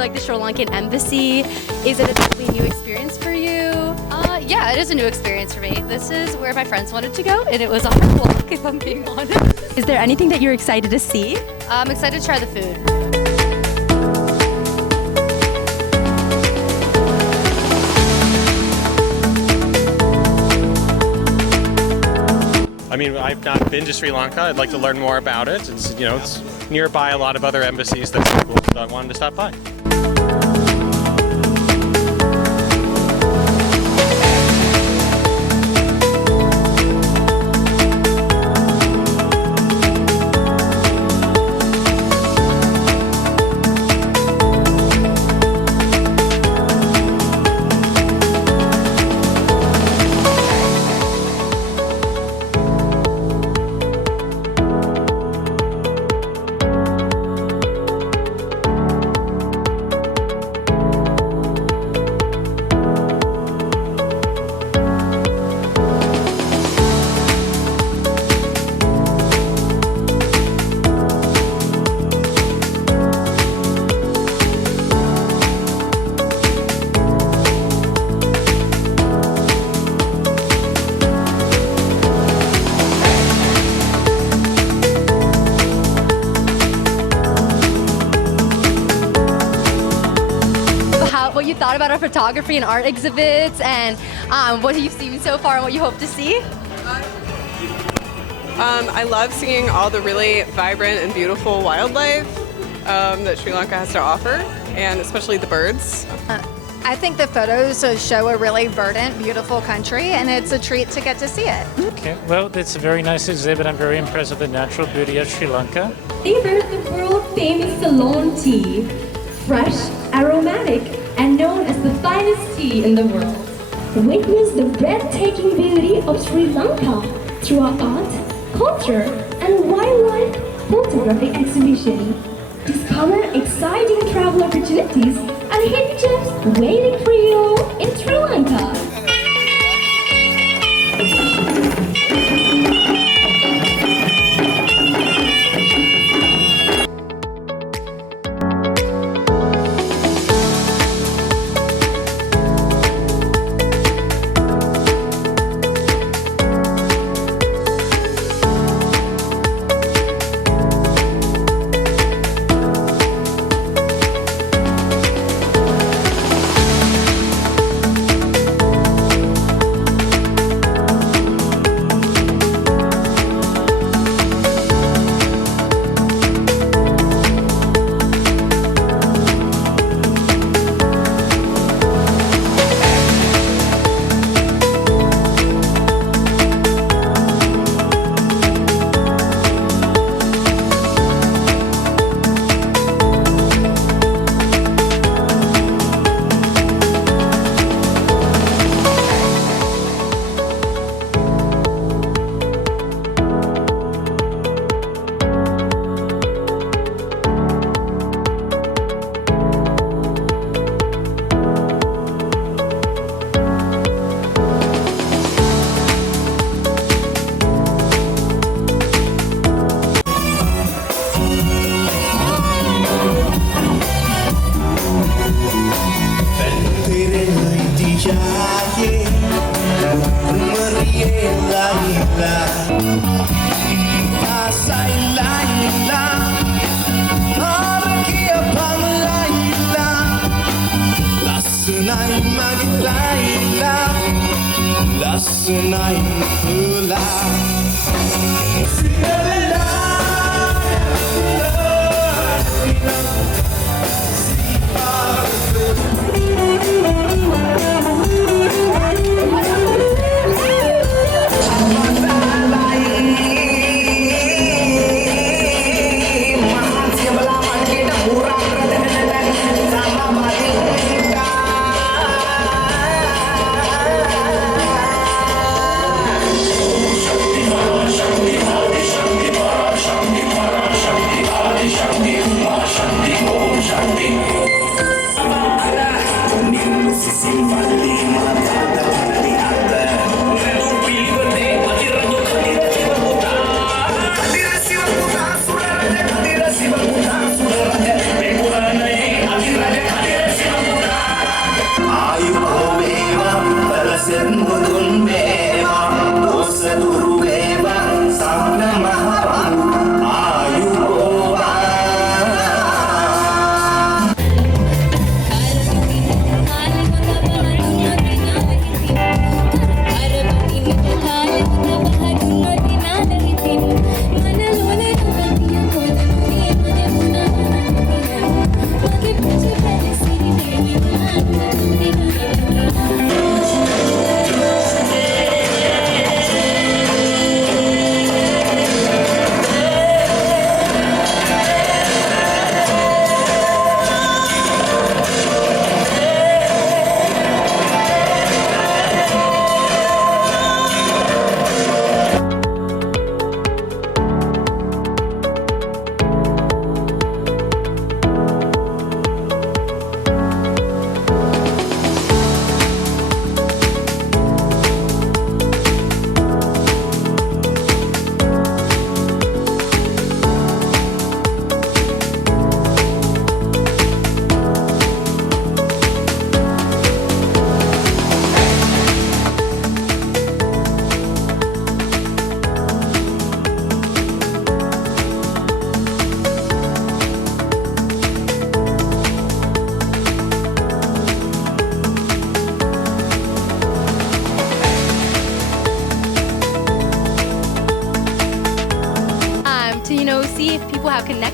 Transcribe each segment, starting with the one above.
like the Sri Lankan Embassy. Is it a totally new experience for you? Yeah, it is a new experience for me. This is where my friends wanted to go, and it was a hard walk, if I'm being honest. Is there anything that you're excited to see? I'm excited to try the food. I mean, I've not been to Sri Lanka. I'd like to learn more about it. It's, you know, it's nearby a lot of other embassies that's cool, so I wanted to stop by. What you thought about our photography and art exhibits, and what you've seen so far and what you hope to see? I love seeing all the really vibrant and beautiful wildlife that Sri Lanka has to offer, and especially the birds. I think the photos show a really verdant, beautiful country, and it's a treat to get to see it. Okay, well, it's a very nice exhibit. I'm very impressed with the natural beauty of Sri Lanka. Savor the world-famous Ceylon tea, fresh, aromatic, and known as the finest tea in the world. Witness the breathtaking beauty of Sri Lanka through our art, culture, and wildlife photography exhibition. Discover exciting travel opportunities and hidden gems waiting for you in Sri Lanka.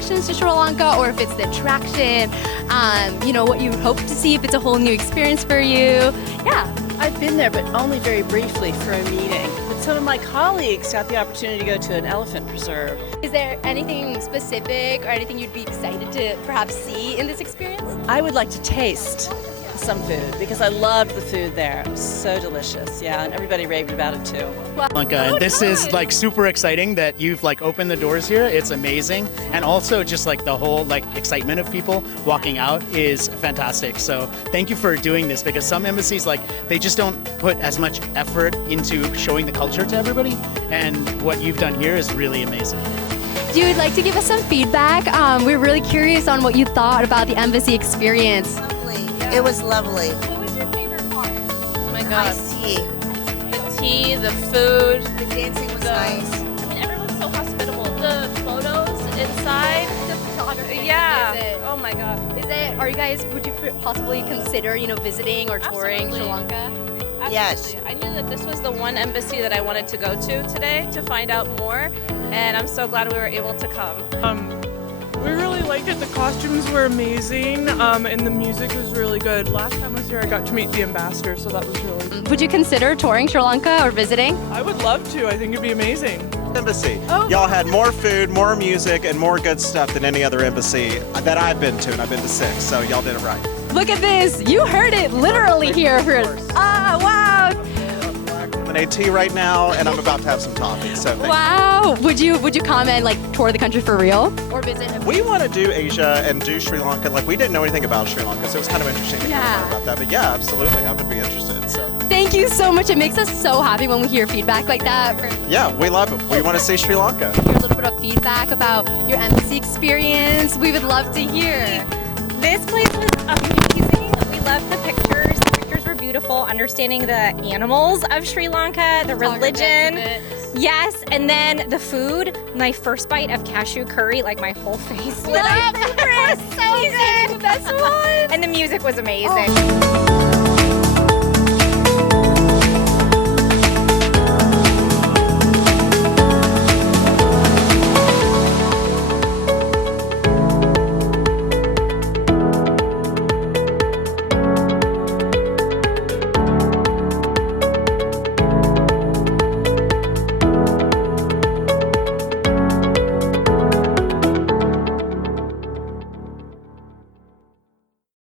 connections to Sri Lanka, or if it's the attraction, what you hope to see, if it's a whole new experience for you. Yeah. I've been there, but only very briefly for a meeting. But some of my colleagues got the opportunity to go to an elephant preserve. Is there anything specific or anything you'd be excited to perhaps see in this experience? I would like to taste some food because I loved the food there. It was so delicious, yeah, and everybody raved about it too. Lanka, and this is like super exciting that you've like opened the doors here. It's amazing, and also just like the whole like excitement of people walking out is fantastic. So thank you for doing this, because some embassies like they just don't put as much effort into showing the culture to everybody, and what you've done here is really amazing. If you would like to give us some feedback, we're really curious on what you thought about the embassy experience. It was lovely. What was your favorite part? Oh my God. Iced tea. The tea, the food. The dancing was nice. I mean, everyone's so hospitable. The photos inside. The photography. Yeah. Is it? Oh my God. Would you possibly consider, visiting or touring Sri Absolutely. Lanka? Absolutely. Yes. I knew that this was the one embassy that I wanted to go to today to find out more, and I'm so glad we were able to come. We really liked it. The costumes were amazing, and the music was really good. Last time I was here, I got to meet the ambassador, so that was really good. Would you consider touring Sri Lanka or visiting? I would love to. I think it'd be amazing. Embassy. Oh. Y'all had more food, more music, and more good stuff than any other embassy that I've been to, and I've been to 6, so y'all did it right. Look at this. You heard it literally here first. Ah, wow. Lemonade tea right now, and I'm about to have some coffee. So thank Wow. Would you come and tour the country for real or visit? you. We want to do Asia and do Sri Lanka. We didn't know anything about Sri Lanka, so it was kind of interesting to learn about that. But yeah, absolutely, I would be interested. So Thank you so much. It makes us so happy when we hear feedback like that. yeah, we love it. We want to see Sri Lanka. Hear a little bit of feedback about your embassy experience. We would love to hear. This place was amazing. We loved the pictures. The pictures were beautiful. Understanding the animals of Sri Lanka, the religion. Yes, and then the food. My first bite of cashew curry, my whole face lit up. So good. The best one. And the music was amazing.